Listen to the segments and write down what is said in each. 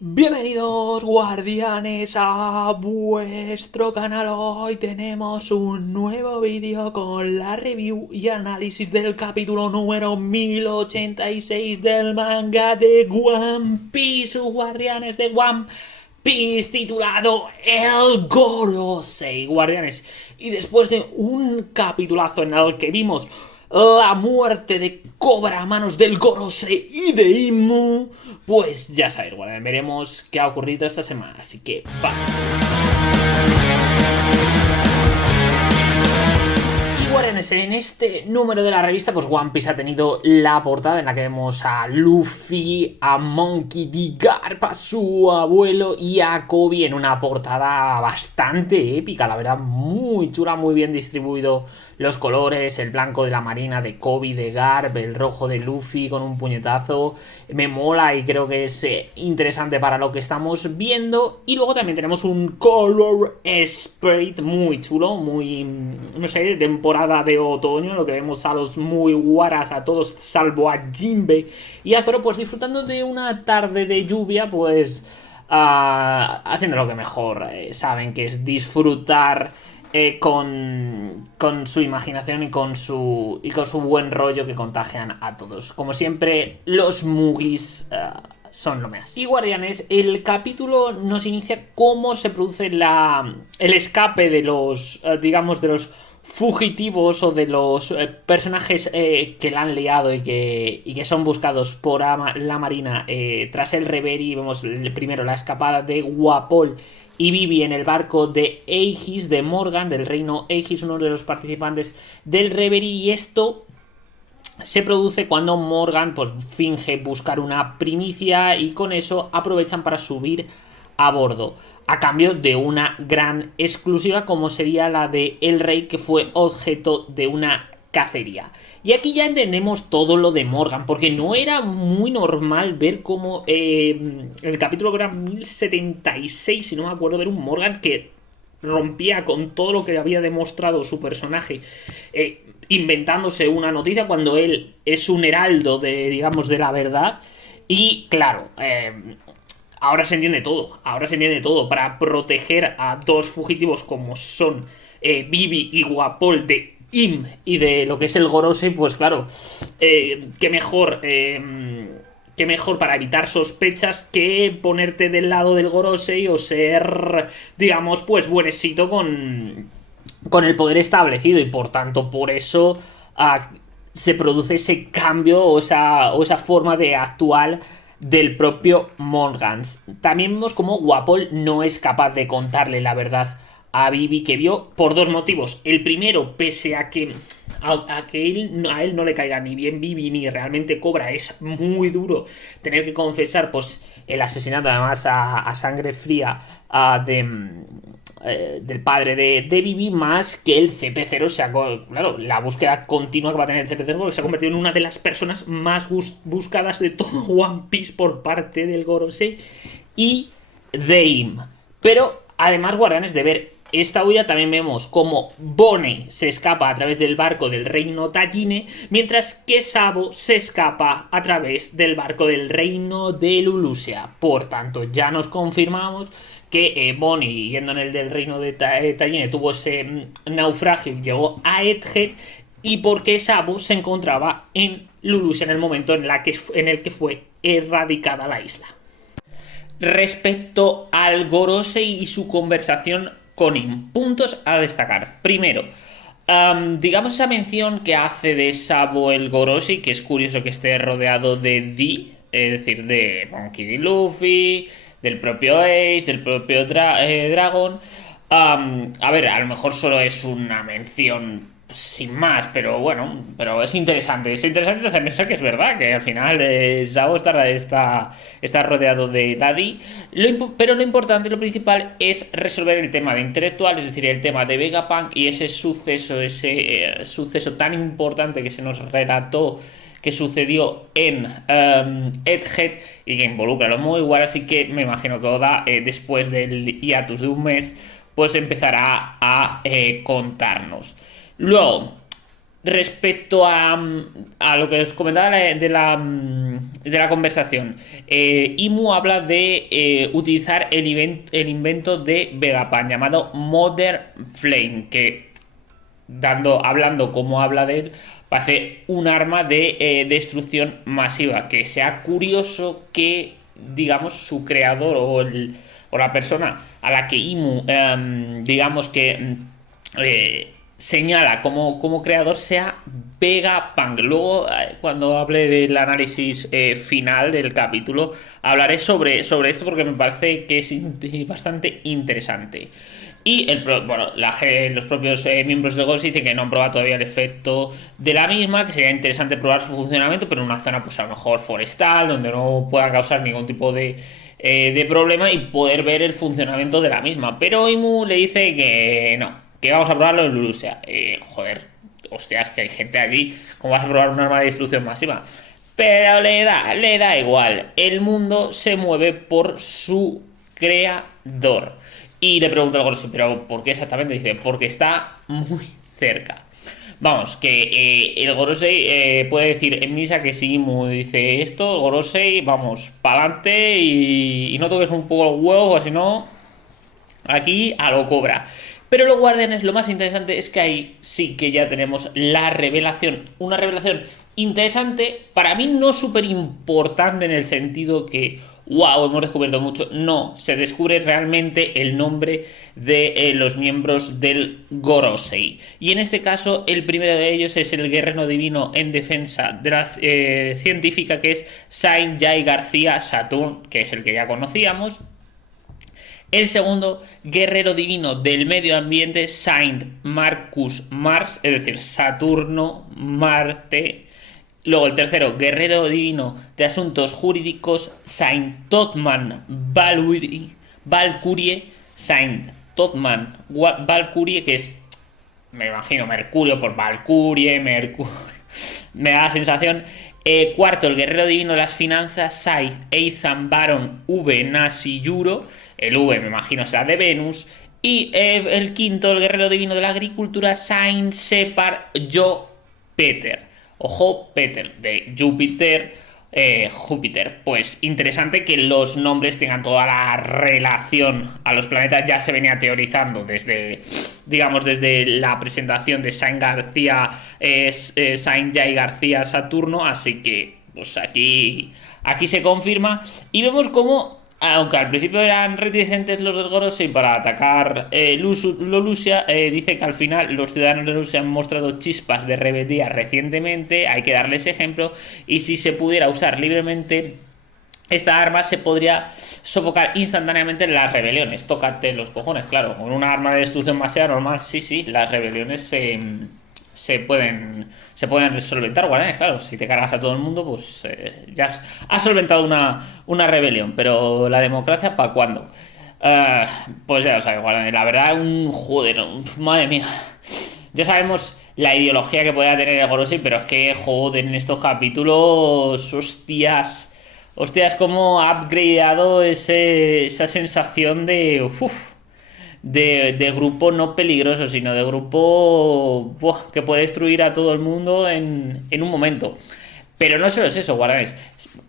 Bienvenidos guardianes a vuestro canal. Hoy tenemos un nuevo vídeo con la review y análisis del capítulo número 1086 del manga de One Piece, guardianes de One Piece, titulado El Gorosei, guardianes. Y después de un capitulazo en el que vimos la muerte de Cobra a manos del Gorosei y de Imu, pues ya sabéis, bueno, veremos qué ha ocurrido esta semana, así que vamos. Y guardianes, en este número de la revista, pues One Piece ha tenido la portada en la que vemos a Luffy, a Monkey D. Garp, a su abuelo y a Kobe en una portada bastante épica, la verdad, muy chula, muy bien distribuido los colores, el blanco de la marina de Kobe, de Garp, el rojo de Luffy con un puñetazo, me mola y creo que es interesante para lo que estamos viendo. Y luego también tenemos un color sprite muy chulo, muy, no sé, de temporada de otoño, lo que vemos a los muy guaras, a todos salvo a Jinbe y a Zoro, pues disfrutando de una tarde de lluvia, pues haciendo lo que mejor saben, que es disfrutar con su imaginación y con su buen rollo que contagian a todos. Como siempre, los Mugis son lo más. Y guardianes, el capítulo nos inicia cómo se produce el escape de los, digamos, de los fugitivos o de los personajes que la han liado y que son buscados por la marina tras el Reverie. Vemos primero la escapada de Guapol y Vivi en el barco de Aegis, de Morgan, del reino Aegis, uno de los participantes del Reverie, y esto se produce cuando Morgan pues, finge buscar una primicia y con eso aprovechan para subir a bordo, a cambio de una gran exclusiva como sería la de El Rey, que fue objeto de una cacería. Y aquí ya entendemos todo lo de Morgan, porque no era muy normal ver cómo el capítulo que era 1076, si no me acuerdo, ver un Morgan que rompía con todo lo que había demostrado su personaje, inventándose una noticia cuando él es un heraldo de, digamos, de la verdad. Y claro, ahora se entiende todo. Ahora se entiende todo. Para proteger a dos fugitivos como son Vivi y Guapol de Im y de lo que es el Gorose, pues claro, qué mejor. Qué mejor para evitar sospechas que ponerte del lado del Gorosei o ser, digamos, pues buenecito con el poder establecido. Y por tanto, por eso se produce ese cambio o esa forma de actuar del propio Morgan. También vemos como Guapol no es capaz de contarle la verdad a Vivi, que vio por dos motivos. El primero, pese a que a él no le caiga ni bien Vivi ni realmente Cobra, es muy duro tener que confesar pues el asesinato además a sangre fría del padre de Vivi, más que el CP0 claro, la búsqueda continua que va a tener el CP0, que se ha convertido en una de las personas más buscadas de todo One Piece por parte del Gorosei y Deim. Pero además, guardianes, de ver esta huida, también vemos como Bonnie se escapa a través del barco del reino Tajine, mientras que Sabo se escapa a través del barco del reino de Lulusia. Por tanto, ya nos confirmamos que Bonnie, yendo en el del reino de Tajine, tuvo ese naufragio y llegó a Edgehead, y porque Sabo se encontraba en Lulusia en el momento en el que fue erradicada la isla. Respecto al Gorosei y su conversación con Im, puntos a destacar. Primero, digamos esa mención que hace de Sabo el Gorosei, que es curioso que esté rodeado de D, es decir, de Monkey D. Luffy, del propio Ace, del propio Dragon. A ver, a lo mejor solo es una mención sin más, pero bueno, pero es interesante. Es interesante hacer pensar que es verdad, que al final Sao está rodeado de Daddy. Pero lo importante, lo principal, es resolver el tema de intelectual, es decir, el tema de Vegapunk y ese suceso tan importante que se nos relató que sucedió en Egghead y que involucra a los Mugiwara, así que me imagino que Oda, después del hiatus de un mes, pues empezará a contarnos. Luego, Respecto a lo que os comentaba de la conversación, Imu habla de utilizar el invento de Vegapunk llamado Mother Flame, que hablando como habla de él, parece un arma de destrucción masiva. Que sea curioso que, digamos, su creador o la persona a la que Imu, digamos que señala como creador sea Vegapunk. Luego, cuando hable del análisis final del capítulo, hablaré sobre esto porque me parece que es bastante interesante. Y los propios miembros de Ghost dicen que no han probado todavía el efecto de la misma, que sería interesante probar su funcionamiento, pero en una zona pues a lo mejor forestal, donde no pueda causar ningún tipo de problema y poder ver el funcionamiento de la misma. Pero Imu le dice que no, que vamos a probarlo en Lulusia. Joder, hostias, que hay gente aquí, ¿cómo vas a probar un arma de destrucción masiva? Pero le da igual, el mundo se mueve por su creador. Y le pregunta al Gorosei, ¿pero por qué exactamente? Dice, porque está muy cerca. Vamos, que el Gorosei puede decir en misa que sí, Imu dice esto, Gorosei, vamos, pa'lante y no toques un poco los huevos, si no, aquí a lo cobra. Pero los guardianes, lo más interesante es que ahí sí que ya tenemos la revelación. Una revelación interesante, para mí no súper importante en el sentido que, wow, hemos descubierto mucho. No, se descubre realmente el nombre de los miembros del Gorosei. Y en este caso, el primero de ellos es el guerrero divino en defensa de la científica, que es Saint Jai García Saturn, que es el que ya conocíamos. El segundo, guerrero divino del medio ambiente, Saint Marcus Mars, es decir, Saturno, Marte. Luego el tercero, guerrero divino de asuntos jurídicos, Saint Totman Valkyrie, Saint Totman Valkyrie, que es, me imagino, Mercurio por Valkyrie, Mercurio, me da la sensación. Cuarto, el guerrero divino de las finanzas, Saint Ethan Baron V Nasiyuro. El V, me imagino, será de Venus. Y el quinto, el guerrero divino de la agricultura, Saint Separ Jo Peter. Ojo, Peter, de Júpiter. Júpiter. Pues interesante que los nombres tengan toda la relación a los planetas. Ya se venía teorizando desde, digamos, desde la presentación de Saint García, Saint Jai García Saturno. Así que, pues aquí se confirma. Y vemos cómo, aunque al principio eran reticentes los del Gorosei para atacar Lulusia, dice que al final los ciudadanos de Lulusia han mostrado chispas de rebeldía recientemente, hay que darles ejemplo, y si se pudiera usar libremente esta arma se podría sofocar instantáneamente las rebeliones. Tócate los cojones, claro, con una arma de destrucción masiva normal, sí, las rebeliones se pueden solventar, guardianes, claro. Si te cargas a todo el mundo, pues ya has solventado una rebelión. Pero la democracia, ¿para cuándo? Pues ya lo sabes, guardianes. La verdad, madre mía. Ya sabemos la ideología que pueda tener el Gorosei, pero es que, joder, en estos capítulos, hostias, cómo ha upgradeado esa sensación de de grupo no peligroso, sino de grupo que puede destruir a todo el mundo en un momento. Pero no solo es eso, guardianes.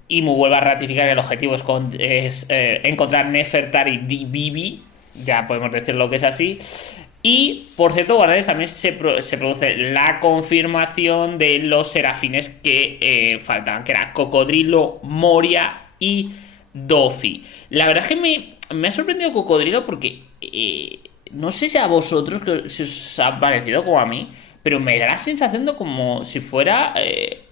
Imu vuelve a ratificar que el objetivo es encontrar Nefertari Di Bibi. Ya podemos decir lo que es así. Y, por cierto, guardianes, también se produce la confirmación de los serafines que faltaban, que era Cocodrilo, Moria y Dofi. La verdad es que me ha sorprendido Cocodrilo porque no sé si a vosotros si os ha parecido como a mí, pero me da la sensación de como si fuera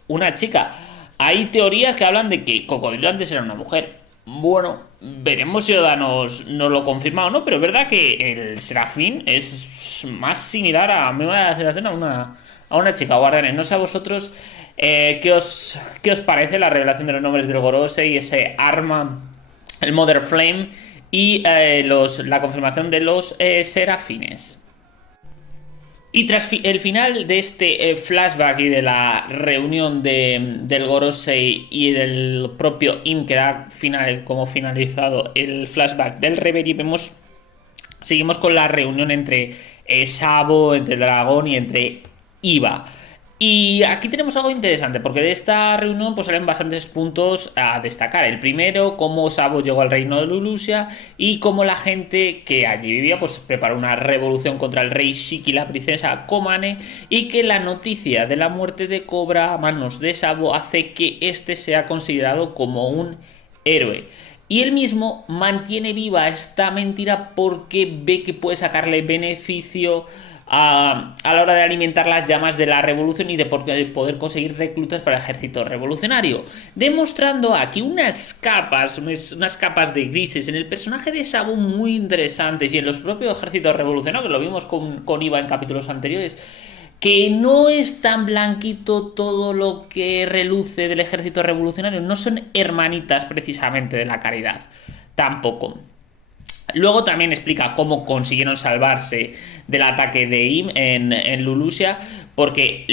una chica. Hay teorías que hablan de que Cocodrilo antes era una mujer. Bueno, veremos si Oda nos lo confirma o no, pero es verdad que el Serafín es más similar a mí, me da la sensación a una chica. Guardianes, no sé a vosotros qué os parece la revelación de los nombres del Gorosei y ese arma, el Mother Flame, y la confirmación de los serafines. Y tras el final de este flashback y de la reunión del Gorosei y del propio Im, que da como finalizado el flashback del Reverie, seguimos con la reunión entre Sabo, entre Dragón y entre Iva. Y aquí tenemos algo interesante, porque de esta reunión pues salen bastantes puntos a destacar. El primero, cómo Sabo llegó al reino de Lulusia y cómo la gente que allí vivía pues preparó una revolución contra el rey Shiki y la princesa Komane, y que la noticia de la muerte de Cobra a manos de Sabo hace que este sea considerado como un héroe. Y él mismo mantiene viva esta mentira porque ve que puede sacarle beneficio a la hora de alimentar las llamas de la revolución y de poder conseguir reclutas para el ejército revolucionario, demostrando aquí unas capas de grises en el personaje de Sabo muy interesantes, y en los propios ejércitos revolucionarios, lo vimos con Iva en capítulos anteriores, que no es tan blanquito todo lo que reluce del ejército revolucionario, no son hermanitas precisamente de la caridad, tampoco. Luego también explica cómo consiguieron salvarse del ataque de Im en Lulusia, porque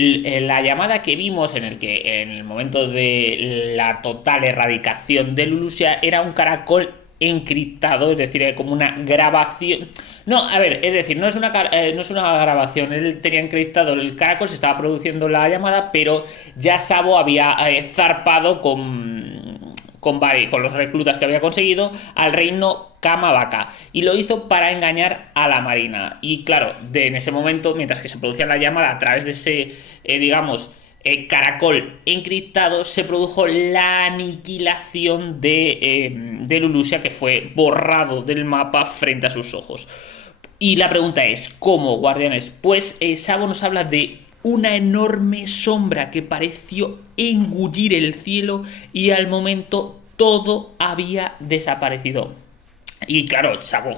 la llamada que vimos en el momento de la total erradicación de Lulusia era un caracol encriptado, es decir, como una grabación. No, a ver, es decir, no es una grabación, él tenía encriptado el caracol, se estaba produciendo la llamada, pero ya Sabo había zarpado con los reclutas que había conseguido al reino Kamabaka, y lo hizo para engañar a la marina. Y claro, en ese momento, mientras que se producía la llamada a través de ese, caracol encriptado, se produjo la aniquilación de Lulusia, que fue borrado del mapa frente a sus ojos. Y la pregunta es, ¿cómo, guardianes? Pues Sabo nos habla de una enorme sombra que pareció engullir el cielo, y al momento todo había desaparecido. Y claro, Sabo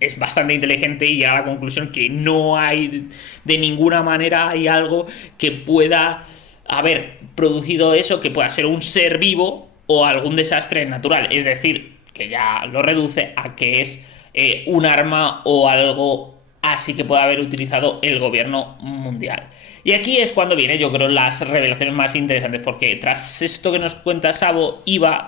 es bastante inteligente y llega a la conclusión que no hay, de ninguna manera hay algo que pueda haber producido eso, que pueda ser un ser vivo o algún desastre natural. Es decir, que ya lo reduce a que es un arma o algo así que puede haber utilizado el gobierno mundial. Y aquí es cuando viene, yo creo, las revelaciones más interesantes, porque tras esto que nos cuenta Sabo, Iva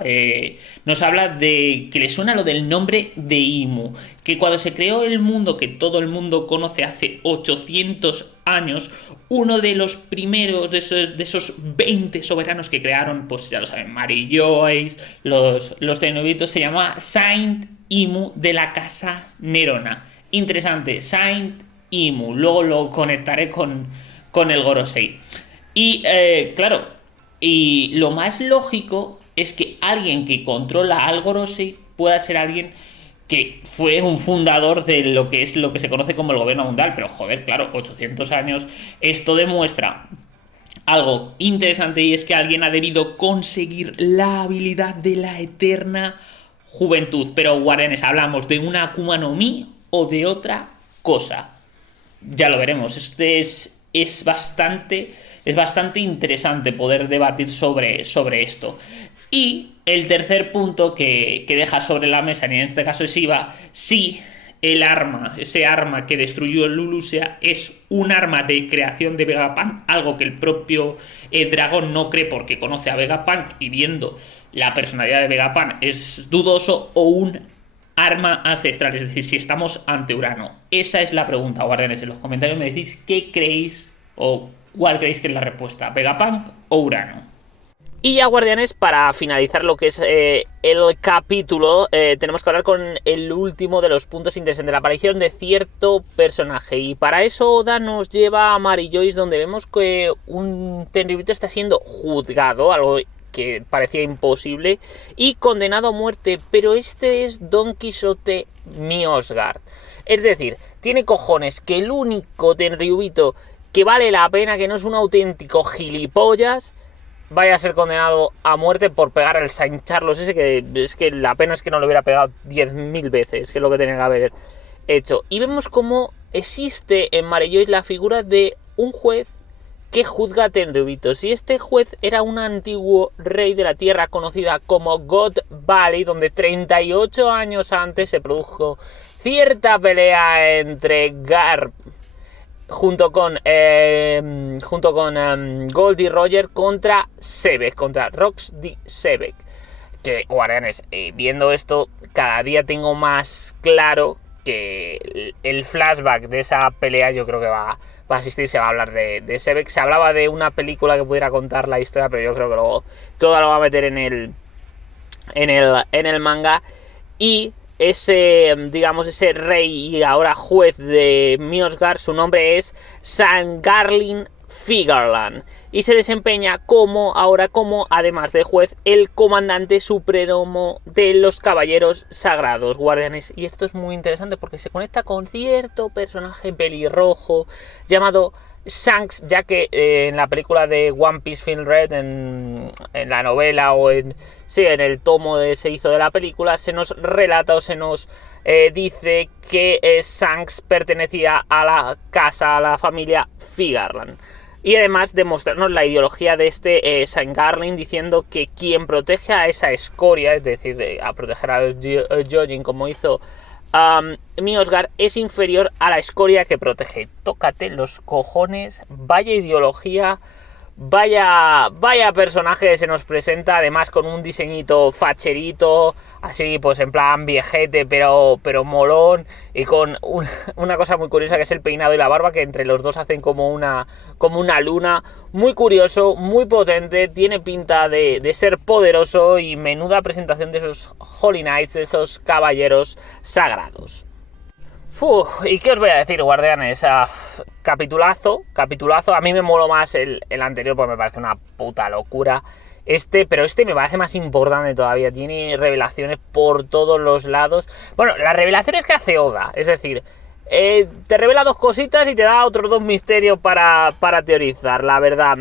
nos habla de que le suena lo del nombre de Imu, que cuando se creó el mundo que todo el mundo conoce hace 800 años, uno de los primeros de esos 20 soberanos que crearon, pues ya lo saben, Mary Joyce, los Tenobitos, se llama Saint Imu de la casa Nerona. Interesante, Saint Imu, luego lo conectaré con el Gorosei. Y claro, y lo más lógico es que alguien que controla al Gorosei pueda ser alguien que fue un fundador de lo que se conoce como el gobierno mundial. Pero joder, claro, 800 años, esto demuestra algo interesante, y es que alguien ha debido conseguir la habilidad de la eterna juventud. Pero guardianes, ¿hablamos de una Akuma no Mi o de otra cosa? Ya lo veremos. Es bastante interesante poder debatir sobre esto. Y el tercer punto que deja sobre la mesa, y en este caso es Iva, si ese arma que destruyó Lulusia es un arma de creación de Vegapunk, algo que el propio dragón no cree porque conoce a Vegapunk y viendo la personalidad de Vegapunk es dudoso, o un arma ancestral, es decir, si estamos ante Urano. Esa es la pregunta, guardianes. En los comentarios me decís qué creéis o cuál creéis que es la respuesta, Vegapunk o Urano. Y ya, guardianes, para finalizar lo que es el capítulo, tenemos que hablar con el último de los puntos interesantes, la aparición de cierto personaje. Y para eso Oda nos lleva a Mary Joyce, donde vemos que un Tenryubito está siendo juzgado, algo que parecía imposible, y condenado a muerte. Pero este es Don Quijote Miosgard. Es decir, tiene cojones que el único Tenryubito que vale la pena, que no es un auténtico gilipollas, vaya a ser condenado a muerte por pegar al Saint Charles ese, que es que la pena es que no lo hubiera pegado 10.000 veces, que es lo que tenía que haber hecho. Y vemos cómo existe en Mary Joyce la figura de un juez que juzga a Tenryubitos. Y este juez era un antiguo rey de la tierra conocida como God Valley, donde 38 años antes se produjo cierta pelea entre Garp junto con Goldie Roger contra Sebek, contra Rox D. Sebek. Que, guardianes, viendo esto, cada día tengo más claro que el flashback de esa pelea yo creo que va va a asistir, se va a hablar de Sebek. Se hablaba de una película que pudiera contar la historia, pero yo creo que luego todo lo va a meter en el manga. Y ese, digamos, ese rey y ahora juez de Mjosgard, su nombre es Sangarlin Figarland, y se desempeña como, además de juez, el comandante supremo de los caballeros sagrados guardianes. Y esto es muy interesante porque se conecta con cierto personaje pelirrojo llamado Shanks, ya que en la película de One Piece Film Red, en la novela o en el tomo se hizo de la película, se nos relata o se nos dice que Shanks pertenecía a a la familia Figarland. Y además de mostrarnos la ideología de este Sangarlin, diciendo que quien protege a esa escoria, es decir, a proteger a los Jojen como hizo Mjosgard, es inferior a la escoria que protege. Tócate los cojones, vaya ideología, vaya personaje que se nos presenta, además con un diseñito facherito, así pues en plan viejete, pero molón, y con una cosa muy curiosa que es el peinado y la barba, que entre los dos hacen como una luna. Muy curioso, muy potente, tiene pinta de ser poderoso, y menuda presentación de esos Holy Knights, de esos caballeros sagrados. ¿Y qué os voy a decir, guardianes? Capitulazo. A mí me moló más el anterior, porque me parece una puta locura. Pero este me parece más importante todavía. Tiene revelaciones por todos los lados. Bueno, las revelaciones que hace Oda, es decir, te revela 2 cositas y te da otros 2 misterios para teorizar, la verdad.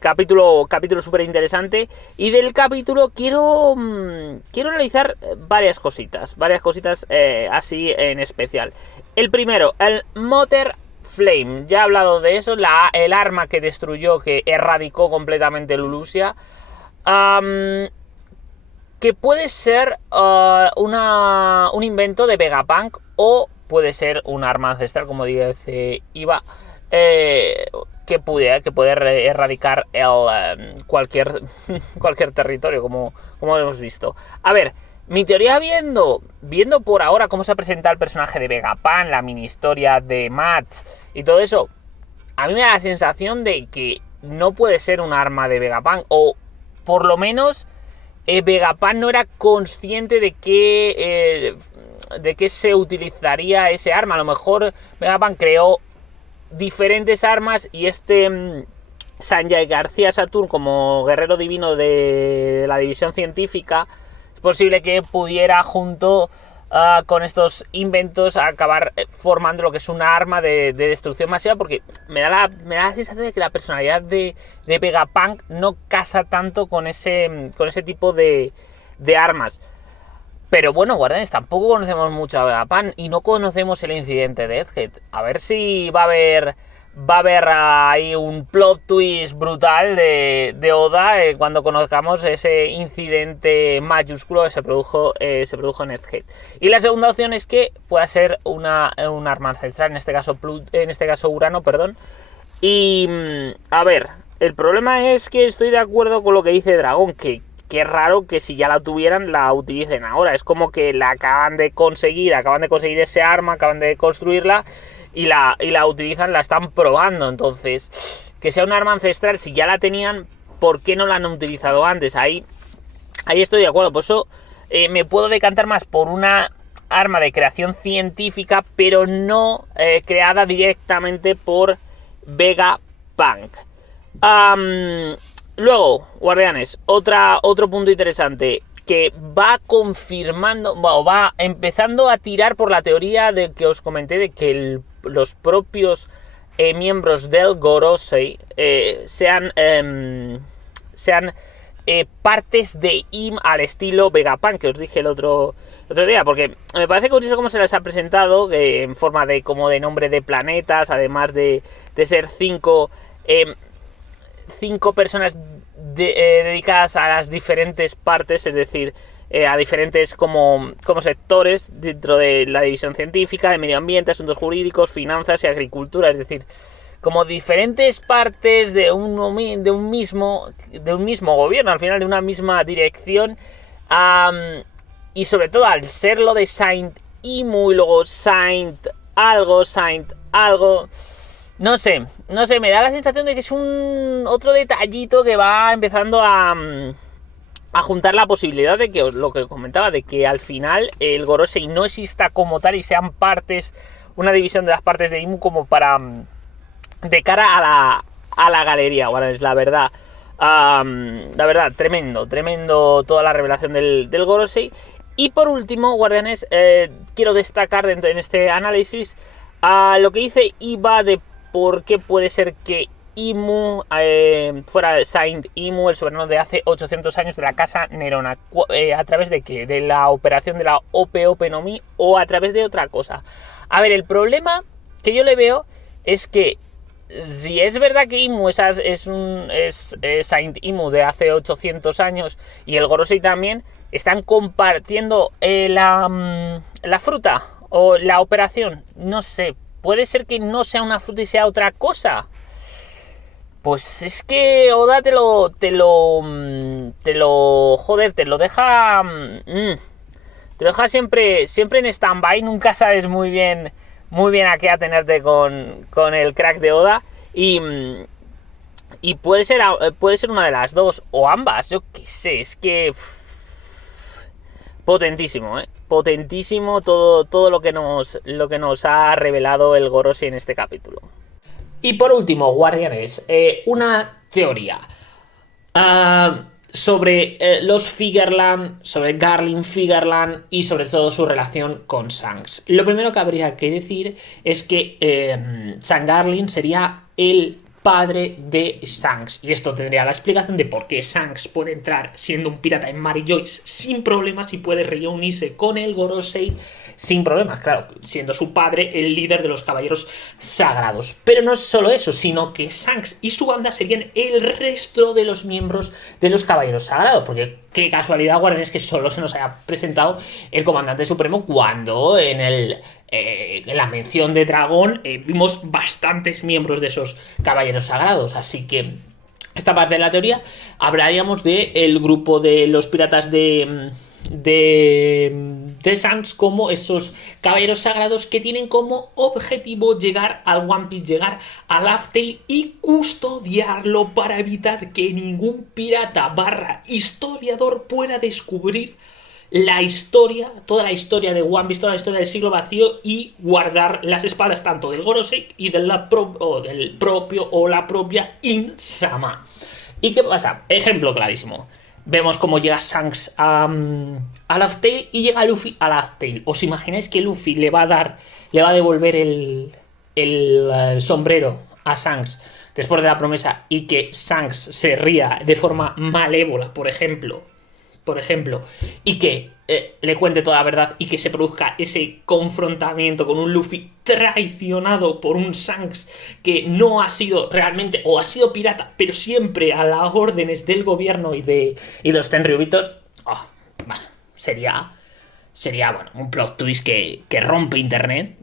Capítulo súper interesante. Y del capítulo quiero analizar varias cositas así en especial. El primero, el Mother Flame. Ya he hablado de eso, el arma que destruyó, que erradicó completamente Lulusia. Que puede ser un invento de Vegapunk, o puede ser un arma ancestral, como dice Iva, que puede erradicar cualquier territorio, como hemos visto. A ver, mi teoría, viendo por ahora cómo se ha presentado el personaje de Vegapunk, la mini historia de Mats y todo eso, a mí me da la sensación de que no puede ser un arma de Vegapunk, o por lo menos Vegapunk no era consciente de qué se utilizaría ese arma. A lo mejor Vegapunk creó diferentes armas, y Sanjay García Saturn, como guerrero divino de la división científica, es posible que pudiera, junto con estos inventos, acabar formando lo que es una arma de destrucción masiva, porque me da la sensación de que la personalidad de Vegapunk no casa tanto con ese tipo de armas. Pero bueno, guardianes, tampoco conocemos mucho a Vegapunk y no conocemos el incidente de Egghead. A ver si va a haber ahí un plot twist brutal de Oda cuando conozcamos ese incidente mayúsculo que se produjo en Egghead. Y la segunda opción es que pueda ser un arma ancestral, en este caso Urano, perdón. Y a ver, el problema es que estoy de acuerdo con lo que dice Dragón, que es raro que si ya la tuvieran la utilicen ahora. Es como que la acaban de conseguir ese arma, acaban de construirla y la utilizan, la están probando. Entonces, que sea un arma ancestral, si ya la tenían, ¿por qué no la han utilizado antes? Ahí estoy de acuerdo. Por eso me puedo decantar más por una arma de creación científica, pero no creada directamente por Vegapunk. Luego, guardianes, otro punto interesante, que va confirmando, va empezando a tirar por la teoría de que os comenté, de que los propios miembros del Gorosei sean partes de IM al estilo Vegapunk, que os dije el otro día, porque me parece curioso cómo se les ha presentado, en forma de nombre de planetas, además de ser 5 personas dedicadas a las diferentes partes, es decir, a diferentes como sectores dentro de la división científica, de medio ambiente, asuntos jurídicos, finanzas y agricultura, es decir, como diferentes partes de un mismo gobierno, al final de una misma dirección, y sobre todo al ser lo de Saint Imu y luego Saint algo, No sé, me da la sensación de que es un otro detallito que va empezando a juntar la posibilidad de que, lo que comentaba, de que al final el Gorosei no exista como tal y sean partes, una división de las partes de Imu como para, de cara a la galería, Guardianes, la verdad. Tremendo toda la revelación del Gorosei. Y por último, Guardianes, quiero destacar dentro en este análisis lo que dice Iba de por qué puede ser que Imu fuera Saint Imu, el soberano de hace 800 años de la casa Nerona. ¿A través de qué? ¿De la operación de la Ope no Mi o a través de otra cosa? A ver, el problema que yo le veo es que si es verdad que Imu es Saint Imu de hace 800 años y el Gorosei también, están compartiendo la fruta o la operación. No sé, puede ser que no sea una fruta y sea otra cosa. Pues es que Oda te lo deja siempre en stand-by. Nunca sabes muy bien a qué atenerte con el crack de Oda. Y puede ser una de las dos o ambas, yo qué sé, es que potentísimo, potentísimo todo lo que nos ha revelado el Gorosei en este capítulo. Y por último, Guardianes, una teoría sobre los Figerland, sobre Garling Figerland y sobre todo su relación con Shanks. Lo primero que habría que decir es que Sam Garling sería el padre de Shanks, y esto tendría la explicación de por qué Shanks puede entrar siendo un pirata en Mary Joyce sin problemas y puede reunirse con el Gorosei sin problemas, claro, siendo su padre el líder de los caballeros sagrados. Pero no es solo eso, sino que Shanks y su banda serían el resto de los miembros de los caballeros sagrados, porque qué casualidad, Guardianes, que solo se nos haya presentado el comandante supremo cuando en la mención de dragón vimos bastantes miembros de esos caballeros sagrados. Así que esta parte de la teoría hablaríamos del grupo de los piratas de Shanks como esos caballeros sagrados que tienen como objetivo llegar al One Piece, llegar a Laugh Tale y custodiarlo para evitar que ningún pirata / historiador pueda descubrir la historia, toda la historia de One Piece, toda la historia del siglo vacío y guardar las espadas tanto del Gorosei y del propio o la propia Im-sama. ¿Y qué pasa? Ejemplo clarísimo. Vemos cómo llega Shanks a Laugh Tale y llega Luffy a Laugh Tale. ¿Os imagináis que Luffy le va a devolver el sombrero a Shanks después de la promesa y que Shanks se ría de forma malévola, por ejemplo, y que le cuente toda la verdad y que se produzca ese confrontamiento con un Luffy traicionado por un Shanks que no ha sido realmente, o ha sido pirata, pero siempre a las órdenes del gobierno y de los Tenryubitos? Bueno, sería bueno, un plot twist que rompe internet,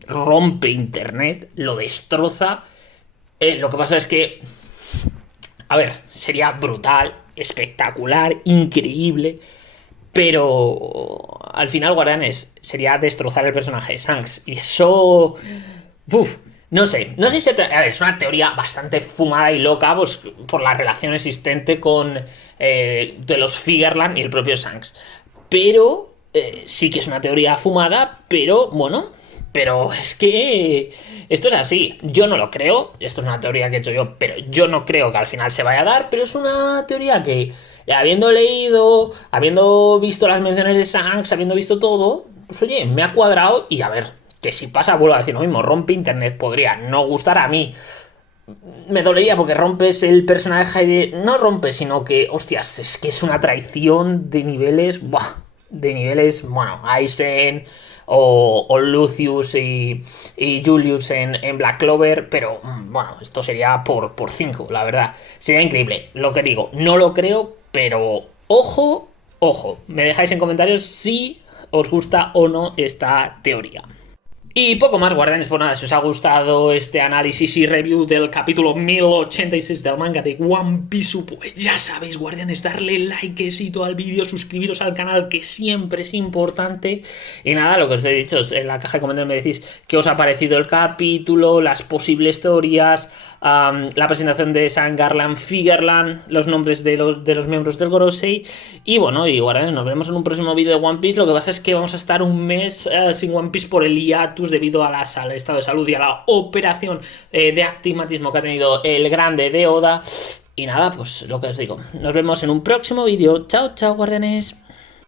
lo destroza. Lo que pasa es que, a ver, sería brutal, espectacular, increíble, pero al final, Guardianes, sería destrozar el personaje de Shanks. Y eso... no sé si... A ver, es una teoría bastante fumada y loca pues, por la relación existente con de los Figerland y el propio Shanks. Pero sí que es una teoría fumada, pero bueno... Pero es que esto es así. Yo no lo creo. Esto es una teoría que he hecho yo, pero yo no creo que al final se vaya a dar. Pero es una teoría que, habiendo leído, habiendo visto las menciones de Shanks, habiendo visto todo, pues oye, me ha cuadrado. Y a ver, que si pasa, vuelvo a decir lo mismo, rompe internet, podría no gustar a mí. Me dolería porque rompes el personaje de... No rompes, sino que, hostias, es que es una traición de niveles... De niveles, bueno, Aizen... O Lucius y Julius en Black Clover, pero bueno, esto sería por 5, la verdad. Sería increíble. Lo que digo, no lo creo, pero ojo, me dejáis en comentarios si os gusta o no esta teoría. Y poco más, guardianes, pues nada, si os ha gustado este análisis y review del capítulo 1086 del manga de One Piece, pues ya sabéis, guardianes, darle likecito al vídeo, suscribiros al canal, que siempre es importante. Y nada, lo que os he dicho, en la caja de comentarios me decís qué os ha parecido el capítulo, las posibles teorías, la presentación de San Garland, Figerland, los nombres de los miembros del Gorosei. Y bueno, y guardianes, nos vemos en un próximo vídeo de One Piece. Lo que pasa es que vamos a estar un mes sin One Piece por el hiatus debido al estado de salud y a la operación de actimatismo que ha tenido el grande de Oda. Y nada, pues lo que os digo, nos vemos en un próximo vídeo. Chao, chao, guardianes.